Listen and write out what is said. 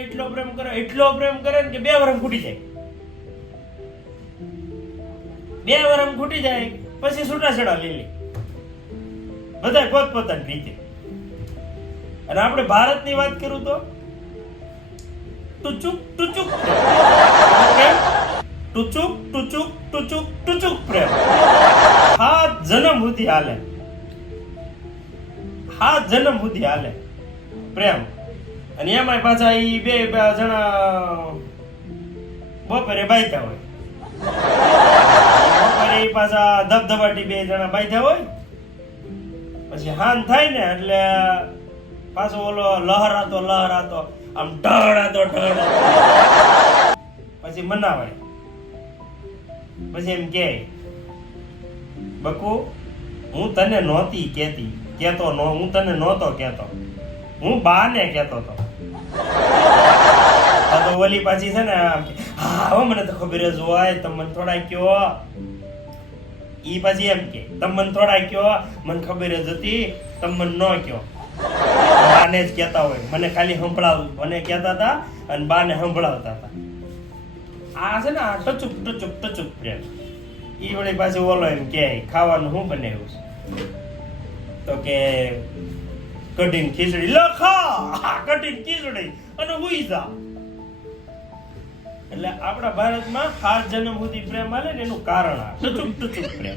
એટલો પ્રેમ કરે, એટલો પ્રેમ કરે ને કે બે વરમ ખૂટી જાય. બે વરમ ખૂટી જાય, પછી છૂટાછેડા લઈ લે. બધા પોતપોતાની રીતે. અને આપણે ભારતની વાત કરું તો ટુચુક ટુચુક ટુચુક ટુચુક ટુચુક ટુચુક પ્રેમ. હાથ જન્મ સુધી હાલે. હાથ જન્મ સુધી હાલે. પ્રેમ. અને એમાંય પાછા એ બે જણા બપોરે બાયતા હોય. બપોરે પાછા ધબધબાટી બે જણા બાયતા હોય. પછી હાન થાય ને એટલે પાછો ઓલો લહરાતો લહરાતો, આમ ઢળાતો ઢળાતો. પછી મનાવાય. પછી એમ કે, બકુ, હું તને નહોતી કેતી કેતો નો, હું તને નહોતો કેતો હું બાને કેતો તો. આ તો ઓલી પાછી છે ને હા મને તો ખબર જ હોય તમે થોડા કયો. ઈ પાછી એમ કે તમે મને થોડા કયો, મને ખબર જ હતી તમે મને ન કયો. બાને જ કહેતા હોય, મને ખાલી સંભળાવ. મને કહેતા હતા અને બાને સંભળાવતા હતા. આ છે ને, આ ટચુક તો ટચુક પ્રેમ. ઈ વળી પાછી ઓલો એમ કે, ખાવાનું શું બનાવ્યું તો કે કઢીન ખીચડી. લખા! કઢીન ખીચડી. અને હુઈ જા એટલે આપણા ભારતમાં હાથ જન્મ સુધી પ્રેમ આલે ને એનું કારણ આ. ટચુક ટચુક પ્રેમ.